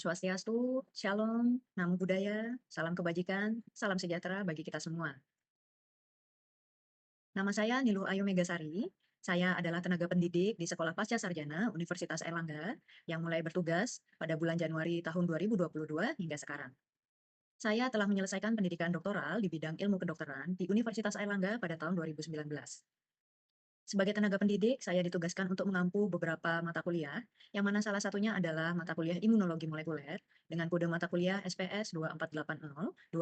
Swastiastu, Shalom, Namo Buddhaya, salam kebajikan, salam sejahtera bagi kita semua. Nama saya Niluh Ayu Megasari. Saya adalah tenaga pendidik di Sekolah Pasca Sarjana Universitas Airlangga yang mulai bertugas pada bulan Januari tahun 2022 hingga sekarang. Saya telah menyelesaikan pendidikan doktoral di bidang ilmu kedokteran di Universitas Airlangga pada tahun 2019. Sebagai tenaga pendidik, saya ditugaskan untuk mengampu beberapa mata kuliah, yang mana salah satunya adalah mata kuliah Imunologi Molekuler dengan kode mata kuliah SPS 2480-2015.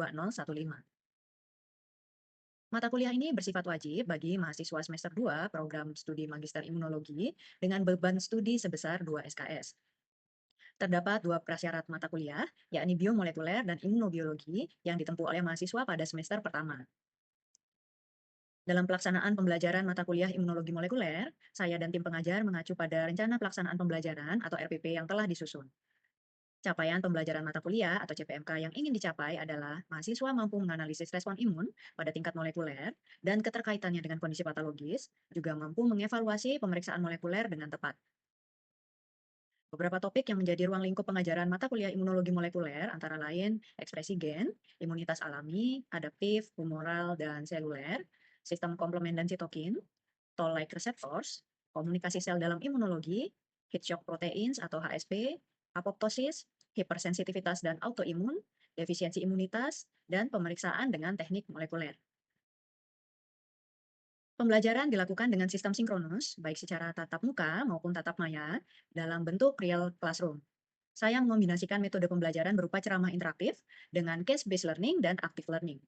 Mata kuliah ini bersifat wajib bagi mahasiswa semester 2 program studi Magister Imunologi dengan beban studi sebesar 2 SKS. Terdapat dua prasyarat mata kuliah, yakni biomolekuler dan imunobiologi yang ditempuh oleh mahasiswa pada semester pertama. Dalam pelaksanaan pembelajaran mata kuliah imunologi molekuler, saya dan tim pengajar mengacu pada rencana pelaksanaan pembelajaran atau RPP yang telah disusun. Capaian pembelajaran mata kuliah atau CPMK yang ingin dicapai adalah mahasiswa mampu menganalisis respon imun pada tingkat molekuler dan keterkaitannya dengan kondisi patologis, juga mampu mengevaluasi pemeriksaan molekuler dengan tepat. Beberapa topik yang menjadi ruang lingkup pengajaran mata kuliah imunologi molekuler antara lain ekspresi gen, imunitas alami, adaptif, humoral, dan seluler, sistem komplement dan sitokin, toll-like receptors, komunikasi sel dalam imunologi, heat shock proteins atau HSP, apoptosis, hipersensitivitas dan autoimun, defisiensi imunitas, dan pemeriksaan dengan teknik molekuler. Pembelajaran dilakukan dengan sistem sinkronus, baik secara tatap muka maupun tatap maya, dalam bentuk real classroom. Saya mengombinasikan metode pembelajaran berupa ceramah interaktif dengan case-based learning dan active learning.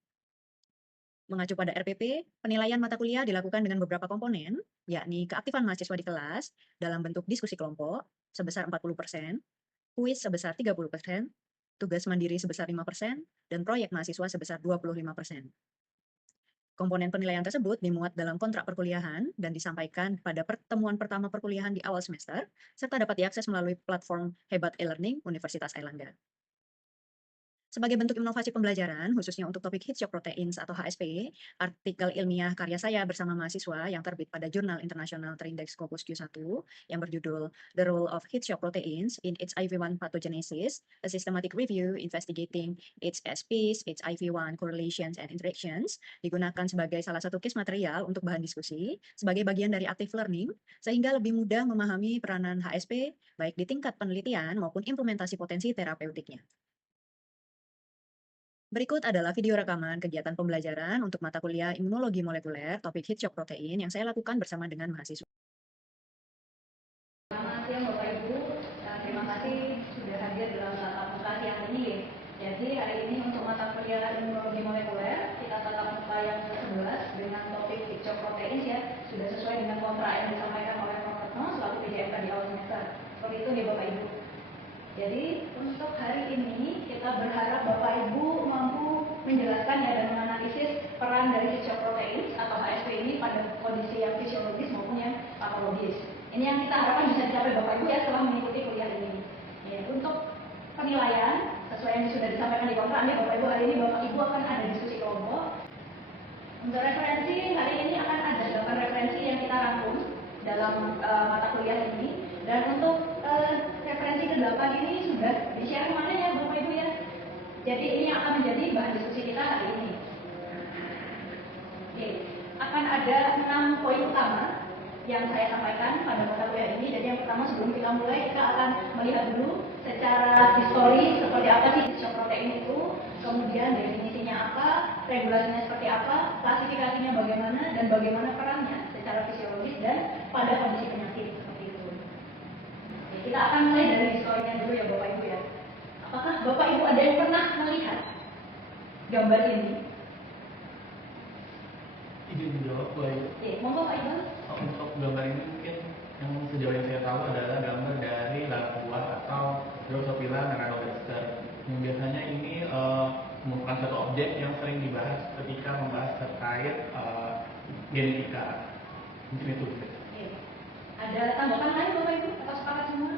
Mengacu pada RPP, penilaian mata kuliah dilakukan dengan beberapa komponen, yakni keaktifan mahasiswa di kelas dalam bentuk diskusi kelompok sebesar 40%, kuis sebesar 30%, tugas mandiri sebesar 5%, dan proyek mahasiswa sebesar 25%. Komponen penilaian tersebut dimuat dalam kontrak perkuliahan dan disampaikan pada pertemuan pertama perkuliahan di awal semester, serta dapat diakses melalui platform Hebat e-Learning Universitas Airlangga. Sebagai bentuk inovasi pembelajaran, khususnya untuk topik heat shock proteins atau HSP, artikel ilmiah karya saya bersama mahasiswa yang terbit pada Jurnal International Trindex Scopus Q1 yang berjudul The Role of Heat Shock Proteins in HIV-1 Pathogenesis, a Systematic Review Investigating its SPs, HIV-1 Correlations and Interactions, digunakan sebagai salah satu case material untuk bahan diskusi sebagai bagian dari active learning, sehingga lebih mudah memahami peranan HSP baik di tingkat penelitian maupun implementasi potensi terapeutiknya. Berikut adalah video rekaman kegiatan pembelajaran untuk mata kuliah Imunologi Molekuler topik heat shock protein yang saya lakukan bersama dengan mahasiswa. Selamat siang Bapak Ibu, terima kasih sudah hadir dalam tatap muka siang ini. Jadi hari ini untuk mata kuliah Imunologi Molekuler, kita tatap muka yang ke-11 dengan topik heat shock protein ya, sudah sesuai dengan kontrak yang disampaikan oleh Prof. Retno selaku PJMK di awal semester. Seperti itu nih Bapak Ibu. Jadi untuk hari ini kita berharap Bapak Ibu mampu menjelaskan ya dan menganalisis peran dari heat shock protein atau HSP ini pada kondisi yang fisiologis maupun yang patologis. Ini yang kita harapkan bisa dicapai Bapak Ibu ya setelah mengikuti kuliah ini. Ya, untuk penilaian sesuai yang sudah disampaikan di kontrak nih Bapak Ibu, hari ini Bapak Ibu akan ada diskusi kelompok. Untuk referensi hari ini akan ada 8 referensi yang kita rangkum dalam mata kuliah ini. Dan untuk referensi ke-8 ini sudah di-share kemana ya Bapak Ibu ya. Jadi ini akan menjadi bahan diskusi kita hari ini. Oke, akan ada 6 poin utama yang saya sampaikan pada mata kuliah ini. Jadi yang pertama sebelum kita mulai, kita akan melihat dulu secara histori seperti apa sih shock protein itu, kemudian definisinya apa, regulasinya seperti apa, klasifikasinya bagaimana, dan bagaimana perannya secara fisiologis dan pada kondisi penyakit seperti itu. Oke, kita akan mulai dari historinya dulu ya Bapak Ibu ya. Apakah Bapak Ibu ada yang pernah melihat gambar ini? Izin menjawab boleh? Oke, monggo Pak Ibu. Untuk gambar ini mungkin yang sejauh yang saya tahu adalah gambar dari lalat buah atau Drosophila melanogaster. Yang biasanya ini merupakan satu objek yang sering dibahas ketika membahas terkait genetika. Mungkin itu. Oke. Ada tanggapan lain Bapak Ibu atau sepakat semua?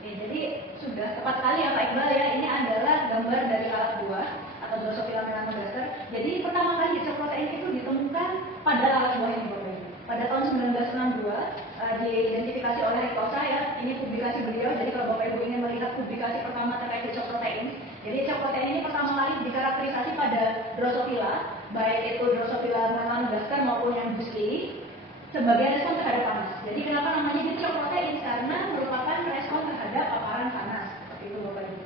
Oke, jadi sudah tepat sekali ya Pak Iqbal ya. Ini adalah gambar dari lalat buah atau Drosophila melanogaster. Jadi pertama kali heat shock protein itu ditemukan pada lalat buah ini Bapak Ibu. Pada tahun 1962 diidentifikasi oleh Ricossa ya. Ini publikasi beliau. Jadi kalau Bapak Ibu ingin melihat publikasi pertama terkait heat shock protein. Jadi heat shock protein ini pertama kali dikarakterisasi pada Drosophila, baik itu Drosophila melanogaster maupun yang Buschii, sebagai respon terhadap panas. Jadi kenapa namanya heat shock protein? Karena merupakan respon terhadap paparan panas. Seperti itu Bapak Ibu.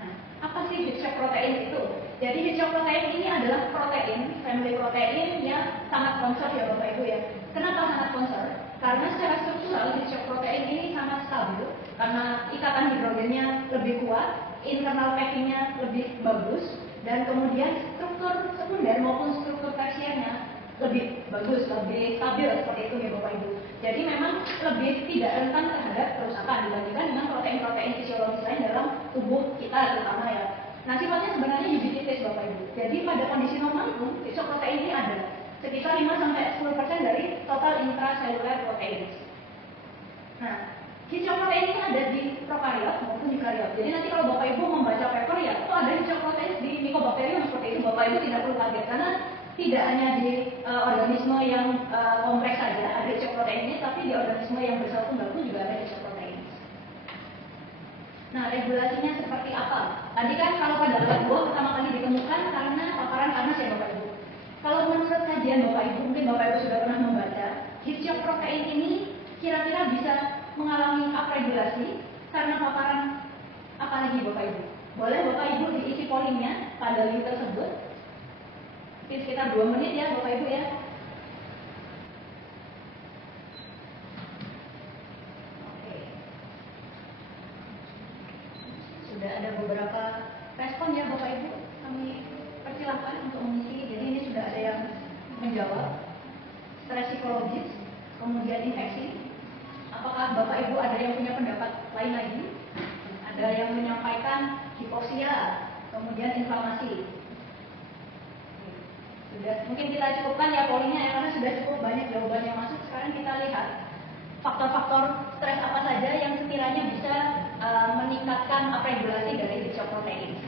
Nah, apa sih heat shock protein itu? Jadi heat shock protein ini adalah protein, family protein yang sangat konserv ya Bapak Ibu ya. Kenapa sangat konserv? Karena secara struktural heat shock protein ini sangat stabil karena ikatan hidrogennya lebih kuat, internal packingnya lebih bagus, dan kemudian struktur sekunder maupun struktur tersiernya lebih bagus, lebih stabil seperti itu ya Bapak Ibu. Jadi memang lebih tidak rentan terhadap kerusakan dibandingkan dengan protein-protein fisiologis lain dalam tubuh kita terutama ya. Nah sifatnya sebenarnya ubiquitis Bapak Ibu. Jadi pada kondisi normal itu heat shock protein ini ada sekitar 5-10% dari total intracellular protein. Nah, heat shock protein ini ada di prokariot maupun eukariot. Jadi nanti kalau Bapak Ibu membaca paper ya, itu ada heat shock protein di Mycobacterium seperti itu. Bapak Ibu tidak perlu kaget karena tidak hanya di organisme yang kompleks saja ada heat shock protein ini, tapi di organisme yang bersel tunggal pun juga ada heat shock protein. Nah, regulasinya seperti apa? Tadi kan kalau pada level 2 pertama kali ditemukan karena paparan panas ya Bapak Ibu. Kalau menurut kajian Bapak Ibu, mungkin Bapak Ibu sudah pernah membaca, heat shock protein ini kira-kira bisa mengalami upregulasi karena paparan apa lagi Bapak Ibu? Boleh Bapak Ibu diisi pollingnya pada link tersebut. Mungkin sekitar 2 menit ya Bapak Ibu ya. Oke. Sudah ada beberapa respon ya Bapak Ibu. Kami persilahkan untuk mengisi. Jadi ini sudah ada yang menjawab. Stres psikologis, kemudian infeksi. Apakah Bapak Ibu ada yang punya pendapat lain lagi? Ada yang menyampaikan hipoksia, kemudian inflamasi. Sudah, mungkin kita cukupkan ya pollingnya ya, karena sudah cukup banyak jawaban yang masuk. Sekarang kita lihat faktor-faktor stres apa saja yang sekiranya bisa meningkatkan upregulasi dari heat shock protein.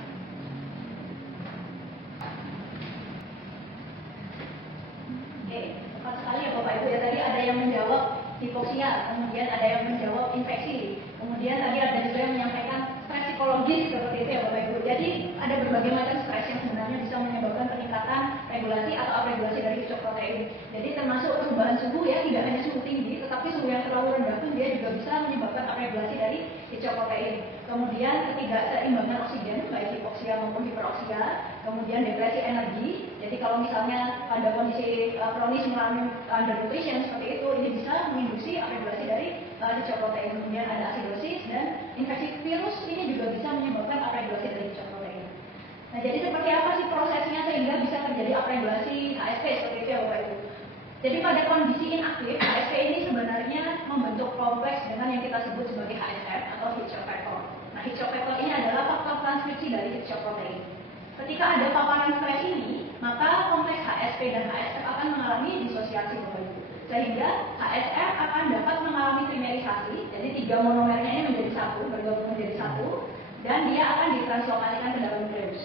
Oke, tepat sekali ya Bapak Ibu ya, tadi ada yang menjawab hipoksia, kemudian ada yang menjawab infeksi, kemudian tadi ada juga yang menyampaikan stres psikologis seperti itu ya Bapak Ibu. Jadi ada berbagai macam stres yang sebenarnya bisa menyebabkan peningkatan regulasi atau upregulasi dari heat shock protein. Jadi termasuk perubahan suhu ya, tidak hanya suhu tinggi, tetapi suhu yang terlalu rendah pun dia juga bisa menyebabkan upregulasi dari heat shock protein. Kemudian ketidakseimbangan oksigen, baik hipoksia maupun hiperoksia, kemudian depresi energi. Jadi kalau misalnya pada kondisi kronis mengalami undernutrition seperti itu, ini bisa menginduksi upregulasi dari heat shock protein. Kemudian ada asidosis dan infeksi virus, ini juga bisa menyebabkan upregulasi dari heat shock protein. Nah, jadi seperti apa sih prosesnya sehingga bisa terjadi upregulasi HSP seperti itu ya Bapak Ibu. Jadi pada kondisi inaktif, HSP ini sebenarnya membentuk kompleks dengan yang kita sebut sebagai HSF atau heat shock factor. Nah, heat shock factor ini adalah faktor transkripsi dari heat shock protein. Ketika ada paparan stres ini, maka kompleks HSP dan HSF akan mengalami disosiasi Bapak Ibu. Sehingga HSF akan dapat mengalami trimerisasi, jadi 3 monomernya ini menjadi satu, bergabung menjadi satu, dan dia akan ditranslokasikan ke dalam nukleus.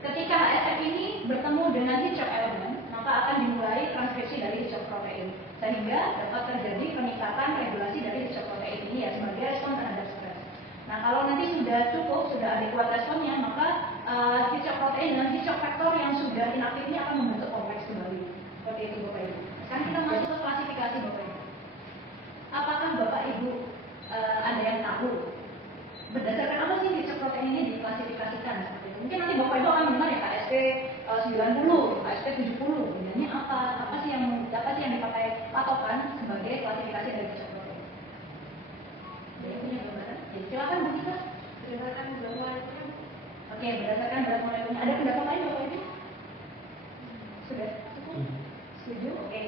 Ketika HSF ini bertemu dengan heat shock elemen, maka akan dimulai transkripsi dari heat shock protein, sehingga dapat terjadi peningkatan regulasi dari heat shock protein ini ya sebagai respon terhadap stres. Nah, kalau nanti sudah cukup, sudah adekuat responnya, maka heat shock protein dan heat shock factor yang sudah inaktif ini akan membentuk kompleks kembali. Seperti itu Bapak Ibu. Sekarang kita masuk ke klasifikasi Bapak Ibu. Apakah Bapak Ibu ada yang tahu berdasarkan apa sih heat shock protein ini diklasifikasikan seperti itu? Mungkin nanti Bapak Ibu akan mendengar ya KSP 90, KSP 70. Bedanya apa? Apa sih yang dipakai patokan sebagai klasifikasi dari heat shock protein? Jadi punya gambaran? Jadi silakan Bu Nika. Berdasarkan berat molekulnya. Oke, berdasarkan berat molekulnya. Ada pendapat lain Bapak Ibu? Sudah cukup? Setuju? Oke.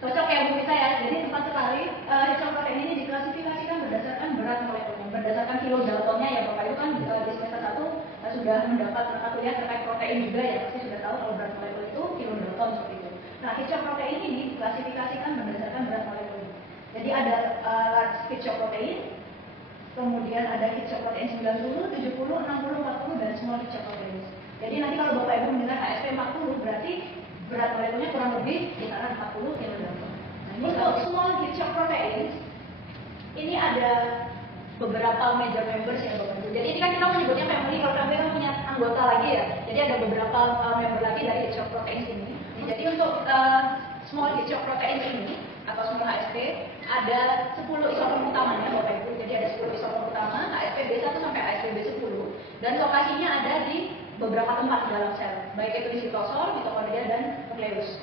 Cocok ya Bu Nika ya. Jadi tepat sekali heat shock protein ini diklasifikasikan berdasarkan berat molekulnya, berdasarkan kilodaltonnya ya Bapak Ibu kan di semester 1 sudah mendapat mata kuliah terkait protein juga ya, pasti sudah tahu kalau berat molekul itu kilodalton seperti itu. Nah, heat shock protein ini diklasifikasikan berdasarkan berat molekulnya. Jadi ada large heat shock protein, kemudian ada heat shock protein 90, 70, 60, 40 dan small heat shock protein. Jadi nanti kalau Bapak Ibu mendengar HSP 40 berarti berat molekulnya kurang lebih kisaran 40 kilodalton. Nah, ini untuk small heat shock protein ini ada beberapa major members ya Bapak Ibu. Jadi ini kan kita menyebutnya family, kalau family kan punya anggota lagi ya. Jadi ada beberapa member lagi dari heat shock proteins ini. Jadi untuk small heat shock proteins ini atau small HSP ada 10 isomer utamanya Bapak Ibu. Jadi ada 10 isomer utama HSP B1 sampai HSP B10 dan lokasinya ada di beberapa tempat di dalam sel, baik itu di sitosol, mitokondria dan nukleus.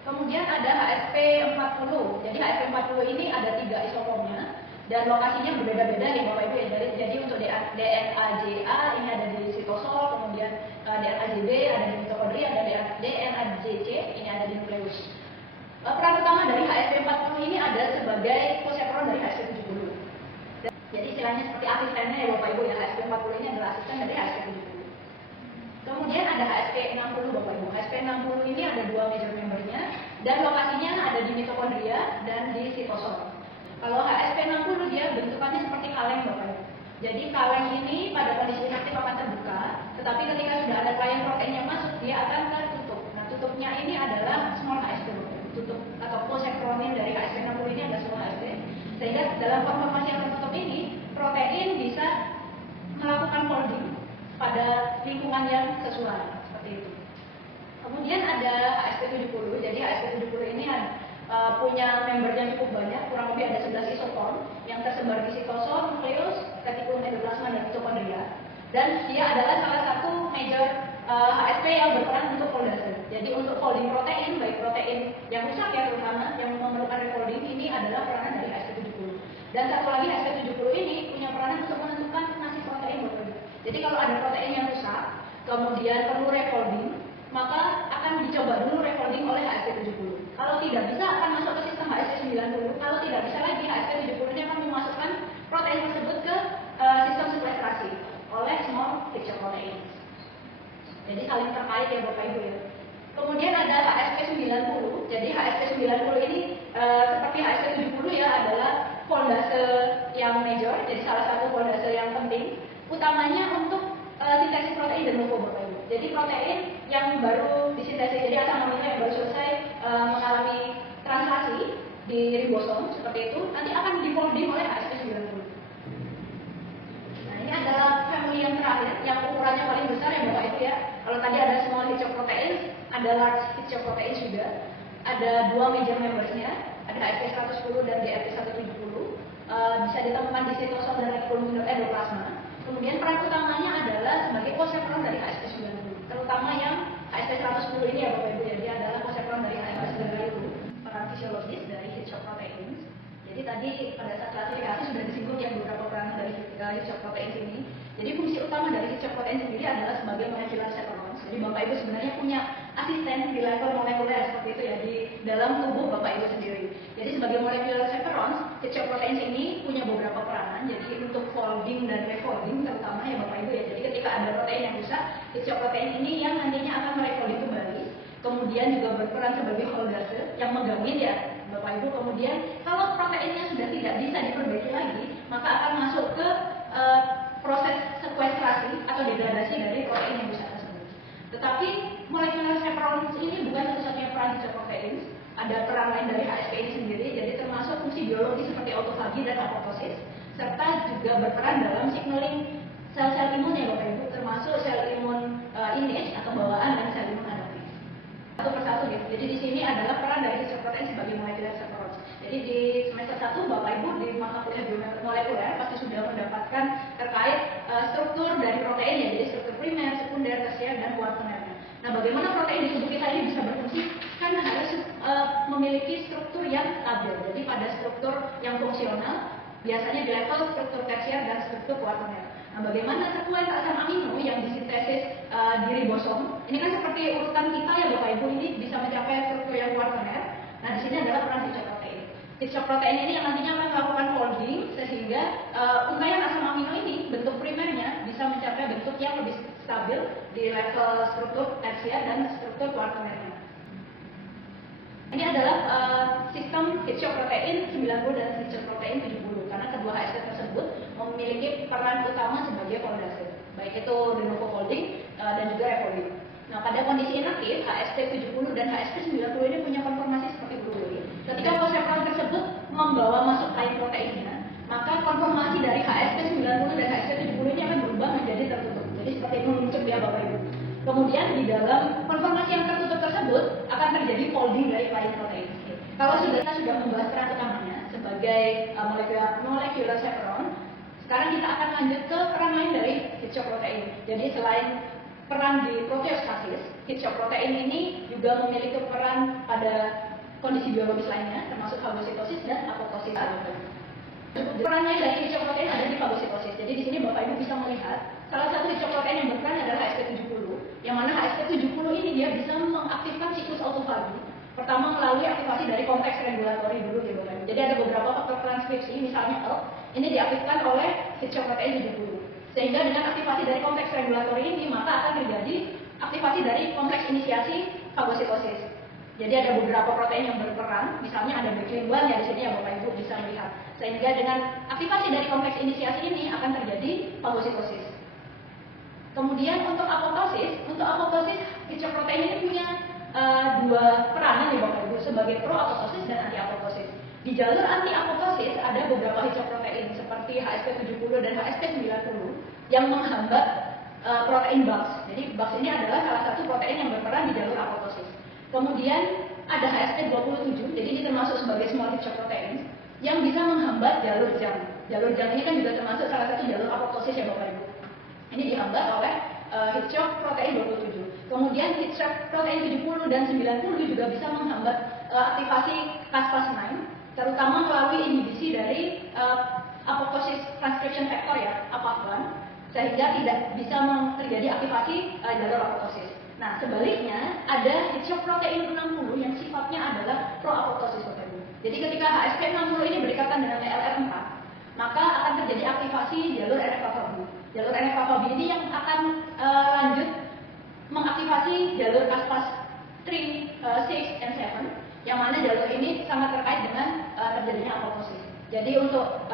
Kemudian ada HSP 40. Jadi HSP 40 ini ada 3 isoformnya dan lokasinya berbeda-beda nih Bapak Ibu ya. Jadi untuk DNAJA ini ada di sitosol, kemudian DNAJB ada di mitokondria dan DNAJC ini ada di nukleus. Peran utama dari HSP 40 ini ada sebagai kosepron dari HSP 70. Jadi istilahnya seperti asistennya ya Bapak Ibu ya. HSP 40 ini adalah asisten dari HSP 70. Kemudian ada HSP 60 Bapak Ibu. HSP 60 ini ada 2 major membernya dan lokasinya ada di mitokondria dan di sitosol. Kalau HSP 60 dia bentukannya seperti kaleng Bapak Ibu. Jadi kaleng ini pada kondisi inaktif akan terbuka, tetapi ketika sudah ada klien protein yang masuk, dia akan tertutup. Nah, tutupnya ini adalah small HSP Bapak Ibu. Tutup atau kosekronin dari HSP 60 ini adalah small HSP. Sehingga dalam konformasi yang tertutup ini, protein bisa melakukan folding pada lingkungan yang sesuai, seperti itu. Kemudian ada HSP 70. Jadi HSP 70 ini punya member yang cukup banyak, kurang lebih ada 11 isoform yang tersebar di sitosol, nukleus, retikulum endoplasma dan mitokondria. Dan dia adalah salah satu major HSP yang berperan untuk foldase. Jadi untuk folding protein, baik protein yang rusak ya terutama yang memerlukan refolding, ini adalah peranan dari HSP 70. Dan satu lagi HSP 70 ini punya peranan untuk menentukan nasib protein Bapak Ibu. Jadi kalau ada protein yang rusak, kemudian perlu refolding, maka akan dicoba dulu refolding oleh HSP 70. Kalau tidak bisa akan masuk ke sistem HSP 90. Kalau tidak bisa lagi HSP 70 ini akan memasukkan protein tersebut ke sistem sekwestrasi oleh small heat shock protein. Jadi saling terkait ya Bapak Ibu ya. Kemudian ada HSP 90. Jadi HSP 90 ini seperti HSP 70 ya adalah foldase yang major. Jadi salah satu foldase yang penting. Utamanya untuk sintesis protein de novo Bapak Ibu. Jadi protein yang baru disintesis, jadi asam amino yang baru selesai mengalami translasi di ribosom seperti itu, nanti akan difolding oleh HSP 90. Nah ini adalah family yang terakhir, yang ukurannya paling besar ya Bapak Ibu ya. Kalau tadi ada small heat shock protein, ada large heat shock protein juga. Ada 2 major membersnya, ada HSP 110 dan GRT 170. Bisa ditemukan di sitosol dan retikulum endoplasma. Kemudian peran utamanya adalah sebagai kosepron dari HSP 90, terutama yang HSP 110 ini ya Bapak Ibu. Jadi adalah kosepron dari HSP 90. Peran fisiologis dari heat shock proteins. Jadi tadi pada saat klasifikasi sudah disinggung ya beberapa peran dari heat shock proteins ini. Jadi fungsi utama dari heat shock protein sendiri adalah sebagai molecular chaperones. Jadi Bapak Ibu sebenarnya punya asisten di level molekuler seperti itu ya di dalam tubuh Bapak Ibu sendiri. Jadi sebagai molecular chaperones, heat shock proteins ini punya beberapa peranan. Jadi untuk folding dan refolding terutama ya Bapak Ibu ya. Jadi ketika ada protein yang rusak, heat shock protein ini yang nantinya akan merefolding kembali. Kemudian juga berperan sebagai holdase yang mengganggu ya Bapak Ibu. Kemudian kalau proteinnya sudah tidak bisa diperbaiki lagi, maka akan masuk ke proses sekwestrasi atau degradasi dari protein yang rusak tersebut. Tetapi molecular chaperones ini bukan satu-satunya peran heat shock proteins. Ada peran lain dari HSP ini sendiri, jadi termasuk fungsi biologi seperti autofagi dan apoptosis, serta juga berperan dalam signaling sel-sel imun ya Bapak Ibu, termasuk sel imun innate atau bawaan dan sel imun adaptif. Satu persatu ya. Jadi di sini adalah peran dari heat shock protein sebagai molecular chaperones. Jadi di semester 1 Bapak Ibu di mata kuliah biomolekuler pasti sudah mendapatkan terkait struktur dari protein ya, jadi struktur primer, sekunder, tersier dan kuartener. Nah, bagaimana protein di tubuh kita ini bisa berfungsi? Kan harus memiliki struktur yang stabil. Jadi pada struktur yang fungsional biasanya di level struktur tersier dan struktur kuartener. Nah, bagaimana sekuens asam amino yang disintesis di ribosom? Ini kan seperti urutan kita ya Bapak Ibu, ini bisa mencapai struktur yang kuartener. Nah, di sini adalah peran heat shock protein. Heat shock protein ini yang nantinya akan melakukan folding sehingga untaian asam amino ini bentuk primernya bisa mencapai bentuk yang lebih stabil di level struktur tersier dan struktur kuartenernya. Ini adalah sistem heat shock protein 90 dan heat shock protein 70 karena kedua HSP tersebut memiliki peran utama sebagai foldase, baik itu de novo folding dan juga refolding. Nah, pada kondisi inaktif HSP 70 dan HSP 90 ini punya konformasi seperti berikut. Ketika konseptor tersebut tersebut membawa masuk kain proteinnya, maka konformasi dari HSP90 dan HSP70 ini akan berubah menjadi tertutup. Jadi seperti itu muncul ya Bapak Ibu. Kemudian di dalam konformasi yang tertutup tersebut akan terjadi folding dari kain protein. Kalau kita sudah membahas peran utamanya sebagai molecular chaperone, sekarang kita akan lanjut ke peran lain dari heat shock protein. Jadi selain peran di proteostasis, heat shock protein ini juga memiliki peran pada kondisi biologis lainnya, termasuk fagositosis dan apoptosis. Perannya dari heat shock protein ada di fagositosis. Jadi di sini Bapak Ibu bisa melihat salah satu heat shock protein yang berperan adalah HSP70, yang mana HSP70 ini dia bisa mengaktifkan siklus autofagi. Pertama melalui aktivasi dari kompleks regulatori dulu ya Bapak Ibu. Jadi ada beberapa faktor transkripsi, misalnya ELK, ini diaktifkan oleh heat shock protein 70. Sehingga dengan aktivasi dari kompleks regulatori ini, maka akan terjadi aktivasi dari kompleks inisiasi fagositosis. Jadi ada beberapa protein yang berperan, misalnya ada Bacillin-1 yang di sini ya Bapak Ibu bisa melihat. Sehingga dengan aktivasi dari kompleks inisiasi ini akan terjadi fagositosis. Kemudian untuk apoptosis heat shock protein ini punya dua peranan ya Bapak Ibu sebagai pro-apoptosis dan anti-apoptosis. Di jalur anti-apoptosis ada beberapa heat shock protein seperti HSP70 dan HSP90 yang menghambat protein BAX. Jadi BAX ini adalah salah satu protein yang berperan di jalur apoptosis. Kemudian ada HSP27, jadi ini termasuk sebagai small heat shock protein yang bisa menghambat jalur JAM. Jalur JAM ini kan juga termasuk salah satu jalur apoptosis ya Bapak Ibu. Ini dihambat oleh heat shock protein 27. Kemudian heat shock protein 70 dan 90 juga bisa menghambat aktivasi Cas9, terutama melalui inhibisi dari apoptosis transcription factor ya, APAF1, sehingga tidak bisa terjadi aktivasi jalur apoptosis. Nah, sebaliknya ada heat shock protein 60 yang sifatnya adalah pro-apoptosis Bapak Ibu. Jadi ketika HSP60 ini berikatan dengan LR4, maka akan terjadi aktivasi jalur NF-κB. Jalur NF-κB ini yang akan lanjut mengaktifasi jalur Cas3, 6, and 7, yang mana jalur ini sangat terkait dengan terjadinya apoptosis. Jadi untuk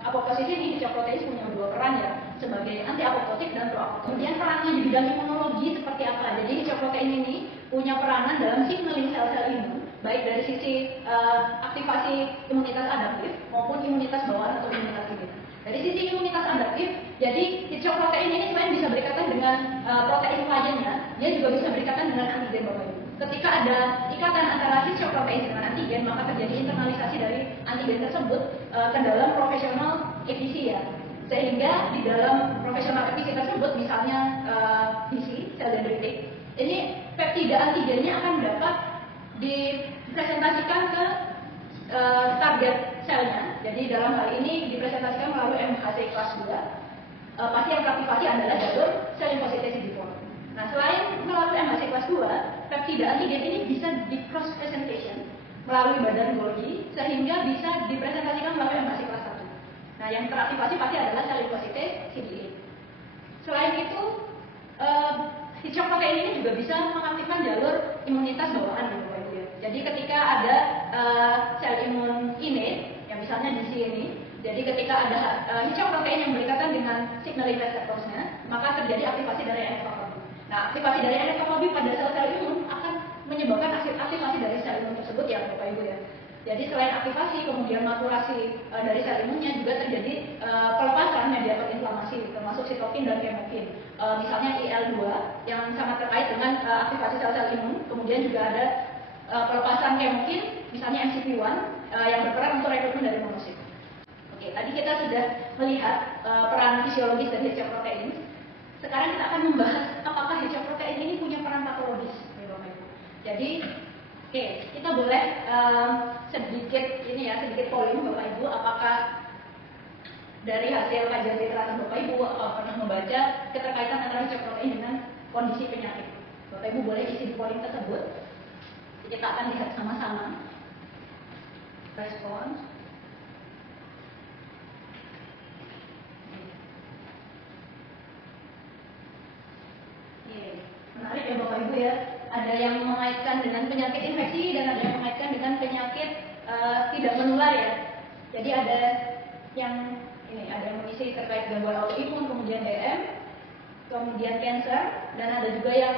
apoptosis ini heat shock protein punya dua peran ya, sebagai anti-apoptotik dan pro-apoptotik. Kemudian perannya di bidang imunologi seperti apa? Jadi heat shock protein ini punya peranan dalam signaling sel-sel imun, baik dari sisi aktivasi imunitas adaptif maupun imunitas bawaan atau imunitas innate. Dari sisi imunitas adaptif, jadi heat shock protein ini selain bisa berikatan dengan protein lainnya, dia juga bisa berikatan dengan antigen Bapak Ibu. Ketika ada ikatan antara heat shock protein dengan antigen, maka terjadi internalisasi dari antigen tersebut ke dalam profesional APC ya. Sehingga di dalam profesional APC tersebut, misalnya BC, sel dendritik, ini peptida antigennya akan dapat dipresentasikan ke target selnya. Jadi dalam hal ini dipresentasikan melalui MHC kelas 2. Pasti yang teraktivasi adalah jalur sel limfositis CD4. Nah, selain melalui MHC kelas 2, peptida antigen ini bisa di cross presentation melalui badan Golgi sehingga bisa dipresentasikan melalui MHC kelas 1. Nah, yang teraktivasi pasti adalah sel limfositis CD8. Selain itu, heat shock protein ini juga bisa mengaktifkan jalur imunitas bawaan ya Bapak Ibu ya. Jadi ketika ada sel imun innate, yang misalnya di sini, jadi ketika ada heat shock protein yang berikatan dengan signaling receptorsnya, maka terjadi aktivasi dari NF-κB. Nah, aktivasi dari NF-κB pada sel-sel imun akan menyebabkan aktivasi dari sel imun tersebut ya Bapak Ibu ya. Jadi selain aktivasi, kemudian maturasi dari sel imunnya juga terjadi pelepasan mediator inflamasi, termasuk sitokin dan kemokin. Misalnya IL-2 yang sangat terkait dengan aktivasi sel-sel imun, kemudian juga ada pelepasan kemokin, misalnya MCP1 yang berperan untuk rekrutmen dari monosit. Oke, tadi kita sudah melihat peran fisiologis dari heat shock protein. Sekarang kita akan membahas apakah heat shock protein ini punya peran patologis. Jadi, oke, kita boleh sedikit polling Bapak Ibu, apakah dari hasil kajian literatur Bapak Ibu pernah membaca keterkaitan antara heat shock protein dengan kondisi penyakit. Bapak Ibu boleh isi di polling tersebut. Kita akan lihat sama-sama respons. Menarik ya Bapak Ibu ya. Ada yang mengaitkan dengan penyakit infeksi dan ada yang mengaitkan dengan penyakit tidak menular ya. Jadi ada yang mengisi terkait gangguan autoimun, kemudian DM, kemudian cancer, dan ada juga yang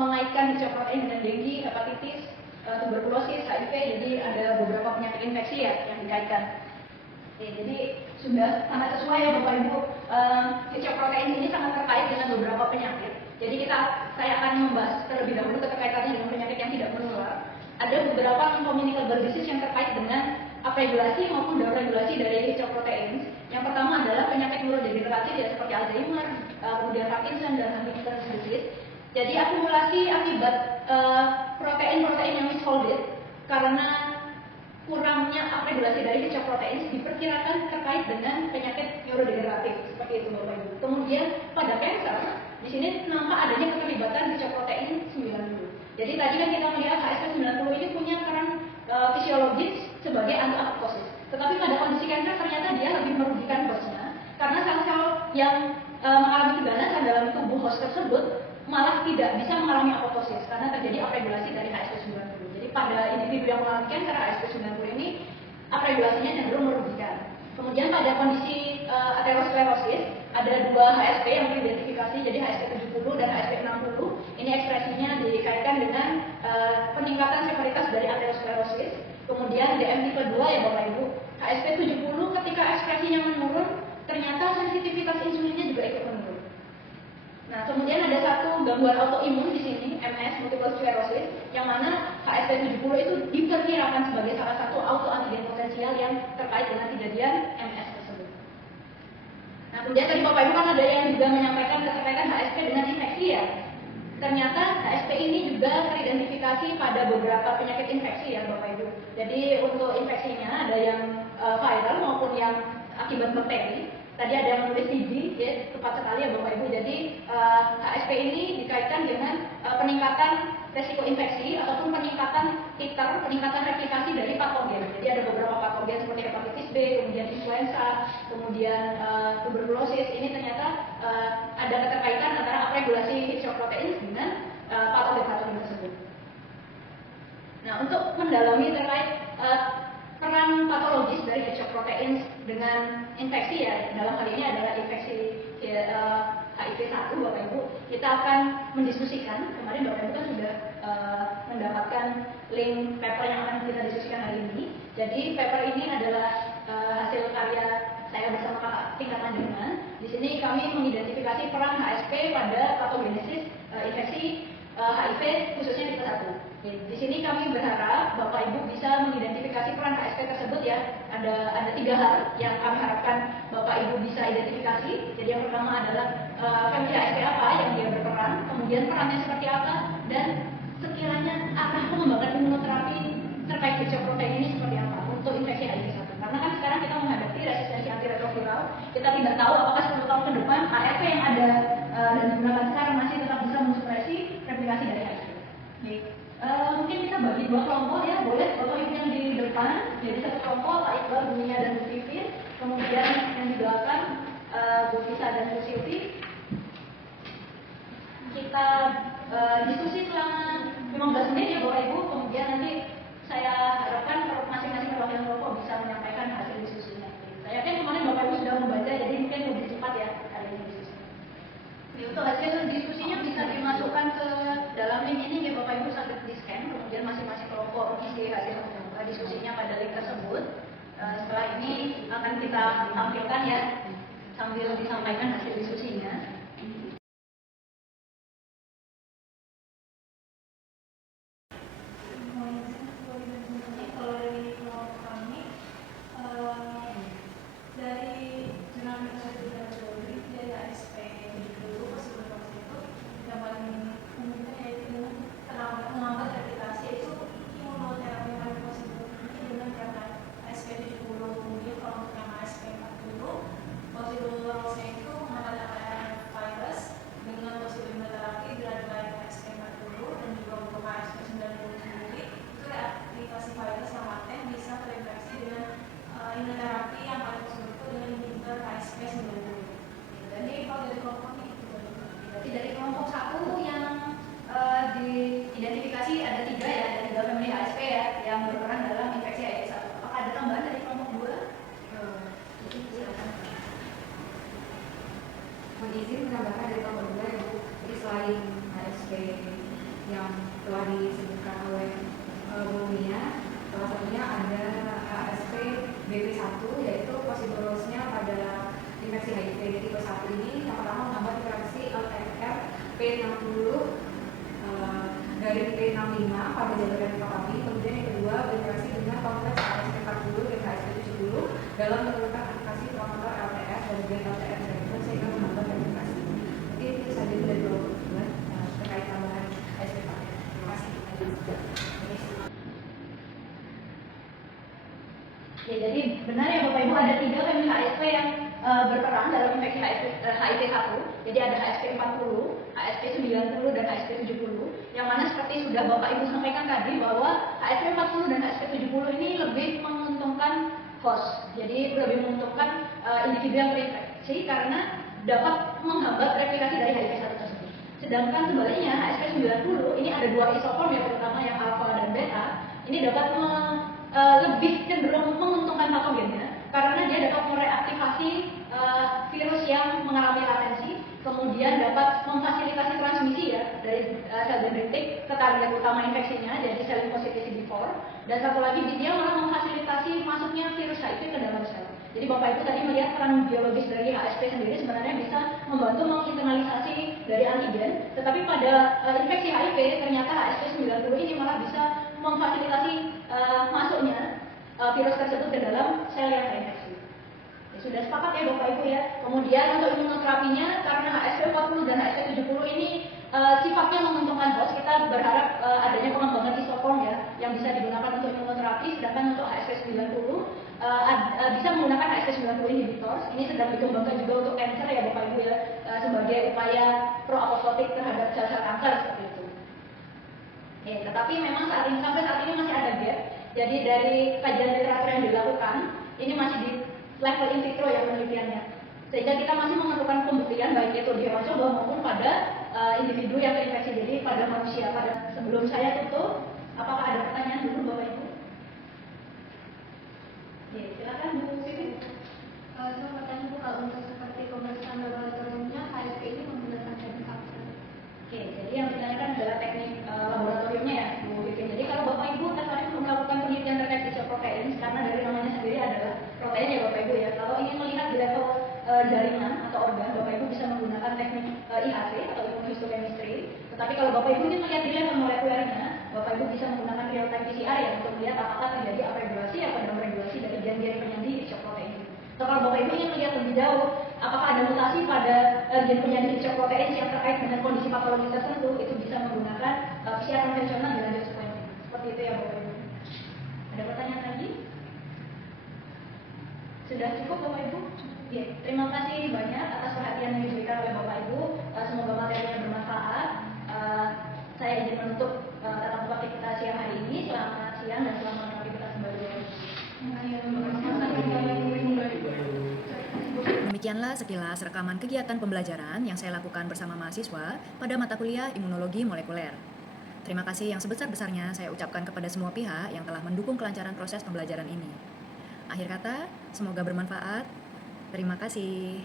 mengaitkan heat shock protein dengan dengue, hepatitis, tuberkulosis, HIV, jadi ada beberapa penyakit infeksi ya yang dikaitkan. Oke, jadi sudah sangat sesuai ya Bapak Ibu. Hijau protein ini sangat terkait dengan beberapa penyakit. Jadi saya akan membahas terlebih dahulu keterkaitannya dengan penyakit yang tidak menular. Ada beberapa non-communicable disease yang terkait dengan upregulasi maupun downregulasi dari hijau protein. Yang pertama adalah penyakit neurodegeneratif ya seperti Alzheimer, kemudian Parkinson dan Huntington's disease. Jadi akumulasi akibat protein-protein yang misfolded karena kurangnya upregulasi dari hijau protein diperkirakan terkait dengan penyakit neurodegeneratif seperti itu Bapak Ibu. Kemudian pada kanker di sini nampak adanya keterlibatan hijau protein 90. Jadi tadi kan kita melihat HSP90 ini punya peran fisiologis sebagai anti-apoptosis. Tetapi pada kondisi kanker ternyata dia lebih merugikan hostnya karena sel-sel yang mengalami keganasan dalam tubuh host tersebut malah tidak bisa mengalami apoptosis karena terjadi upregulasi dari HSP90. Jadi pada individu yang mengalami kanker HSP90 ini upregulasinya cenderung merugikan. Kemudian pada kondisi aterosklerosis ada dua HSP yang teridentifikasi, jadi HSP70 dan HSP60. Ini ekspresinya dikaitkan dengan peningkatan severitas dari aterosklerosis. Kemudian DM tipe 2 ya Bapak Ibu, HSP70 ketika ekspresinya menurun, ternyata sensitivitas insulinnya juga ikut menurun. Nah, kemudian ada satu gangguan autoimun di sini, MS, multiple sclerosis, yang mana HSP70 itu diperkirakan sebagai salah satu autoantigen potensial yang terkait dengan kejadian MS tersebut. Nah, kemudian tadi Bapak Ibu kan ada yang juga menyampaikan keterkaitan HSP dengan infeksi ya. Ternyata HSP ini juga teridentifikasi pada beberapa penyakit infeksi ya Bapak Ibu. Jadi untuk infeksinya ada yang viral maupun yang akibat bakteri. Tadi ada yang menulis TB, ya, tepat sekali ya Bapak Ibu. Jadi HSP ini dikaitkan dengan peningkatan resiko infeksi ataupun peningkatan titer, peningkatan replikasi dari patogen. Jadi ada beberapa patogen seperti hepatitis B, kemudian influenza, kemudian tuberkulosis. Ini ternyata ada keterkaitan antara upregulasi hijau protein dengan patogen-patogen tersebut. Nah, untuk mendalami terkait peran patologis dari hijau protein dengan infeksi ya, dalam hal ini adalah infeksi HIV-1 Bapak Ibu, kita akan mendiskusikan. Kemarin Bapak Ibu kan sudah mendapatkan link paper yang akan kita diskusikan hari ini. Jadi paper ini adalah hasil karya saya bersama kakak tingkat lanjutan. Di sini kami mengidentifikasi peran HSP pada patogenesis infeksi HIV khususnya tipe 1. Di sini kami berharap Bapak Ibu bisa mengidentifikasi peran HSP tersebut ya. Ada 3 hal yang kami harapkan Bapak Ibu bisa identifikasi. Jadi yang pertama adalah famili HSP apa yang dia berperan, kemudian perannya seperti apa, dan sekiranya arah pengembangan imunoterapi terkait hijau protein ini seperti apa untuk infeksi HIV-1. Karena kan sekarang kita menghadapi resistensi antiretroviral, kita tidak tahu apakah 10 tahun ke depan ARV yang ada dan digunakan sekarang masih tetap bisa mensupresi replikasi dari HIV. Baik. Mungkin kita bagi 2 kelompok ya, boleh Bapak Ibu yang di depan, jadi satu kelompok Pak Iqbal, Bu Nia dan Bu Pipin, kemudian yang di belakang Bu Fisa dan Bu Silvi. Kita diskusi selama 15 menit ya Bapak Ibu, kemudian nanti saya harapkan masing-masing perwakilan kelompok bisa menyampaikan hasil diskusinya. Saya yakin kemarin Bapak Ibu sudah membaca, jadi mungkin lebih cepat ya hari ini diskusinya. Untuk hasil diskusinya bisa dimasukkan ke dalam link ini ya Bapak Ibu, sambil di scan, kemudian masing-masing kelompok isi hasil diskusinya pada link tersebut. Setelah ini akan kita tampilkan ya sambil disampaikan hasil diskusinya. Dari kelompok 1 yang diidentifikasi ada 3 ya, ada 3 famili HSP ya yang berperan dalam infeksi HIV-1. Apakah ada tambahan dari kelompok 2? Mohon izin menambahkan dari kelompok 2 ya Bu. Jadi selain HSP yang telah disebutkan oleh umumnya. Salah satunya ada ASP BP1, yaitu possible loss-nya pada infeksi HIV tipe 1 ini yang pertama menghambat interaksi LTR P60 dari P65 pada jalur rentokapi. Kemudian yang kedua berinteraksi dengan kompleks ASP40 dan ASP70 dalam menurunkan aktivasi promotor LTR dan gen LTR sehingga menghambat interaksi. Jadi itu saja dari kelompok kedua terkait tambahan ASP40. Terima kasih. Ya, jadi benar ya Bapak Ibu, ada 3 famili HSP yang berperan dalam infeksi HIV1. Jadi ada HSP 40, HSP 90, dan HSP 70. Yang mana seperti sudah Bapak Ibu sampaikan tadi bahwa HSP 40 dan HSP 70 ini lebih menguntungkan host. Jadi lebih menguntungkan individu yang terinfeksi karena dapat menghambat replikasi dari HIV1 tersebut. Sedangkan sebaliknya HSP 90 ini ada 2 isoform ya, terutama yang alfa dan beta. Ini dapat lebih cenderung menguntungkan patogennya karena dia dapat mereaktivasi virus yang mengalami latensi, kemudian dapat memfasilitasi transmisi ya dari sel dendritik ke target utama infeksinya, jadi sel limfosit CD4, dan satu lagi dia malah memfasilitasi masuknya virus HIV ke dalam sel. Jadi Bapak Ibu tadi melihat peran biologis dari HSP sendiri sebenarnya bisa membantu menginternalisasi dari antigen, tetapi pada infeksi HIV ternyata HSP 90 ini malah bisa memfasilitasi masuknya virus tersebut ke dalam sel yang terinfeksi. Ya, sudah sepakat ya Bapak Ibu ya. Kemudian untuk imunoterapinya, karena HSP 40 dan HSP 70 ini sifatnya menguntungkan host, kita berharap adanya pengembangan isoform ya yang bisa digunakan untuk imunoterapi. Sedangkan untuk HSP 90 bisa menggunakan HSP 90 inhibitors. Ini sedang dikembangkan juga untuk kanker ya Bapak Ibu ya, sebagai upaya pro-apoptotik terhadap sel-sel kanker seperti itu. Ya, tetapi memang sampai saat ini masih ada gap. Jadi dari kajian literatur yang dilakukan, ini masih di level in vitro ya penelitiannya. Sehingga kita masih memerlukan pembuktian baik itu di hewan coba maupun pada individu yang terinfeksi, jadi pada manusia. Sebelum saya tutup, apakah ada pertanyaan dulu Bapak Ibu? Ya, silakan Bu Pipin. Saya mau tanya Bu, kalau untuk seperti pemeriksaan laboratoriumnya HSP ini menggunakan teknik apa? Oke, jadi yang ditanyakan adalah teknik laboratoriumnya ya Bu Pipin. Jadi kalau Bapak Ibu tertarik melakukan penelitian terkait isoprotein, karena dari namanya sendiri adalah protein ya Bapak Ibu ya. Kalau ingin melihat di level jaringan atau organ, Bapak Ibu bisa menggunakan teknik IHC atau immunohistochemistry. Tetapi kalau Bapak Ibu ingin melihat di level molekulernya, Bapak Ibu bisa menggunakan real time PCR ya untuk melihat apakah terjadi upregulasi atau downregulasi dari gen-gen penyandi isoprotein. Atau kalau Bapak Ibu ingin melihat lebih jauh, apakah ada mutasi pada gen penyandi isoprotein yang terkait dengan kondisi patologi tertentu, itu bisa menggunakan PCR konvensional dengan sequencing. Seperti itu ya Bapak Ibu. Ada pertanyaan lagi? Sudah cukup Bapak Ibu? Ya, terima kasih banyak atas perhatian yang diberikan oleh Bapak Ibu. Semoga materinya bermanfaat. Saya izin menutup tatap muka kita siang hari ini. Selamat siang dan selamat beraktivitas kembali. Demikianlah sekilas rekaman kegiatan pembelajaran yang saya lakukan bersama mahasiswa pada mata kuliah Imunologi Molekuler. Terima kasih yang sebesar-besarnya saya ucapkan kepada semua pihak yang telah mendukung kelancaran proses pembelajaran ini. Akhir kata, semoga bermanfaat. Terima kasih.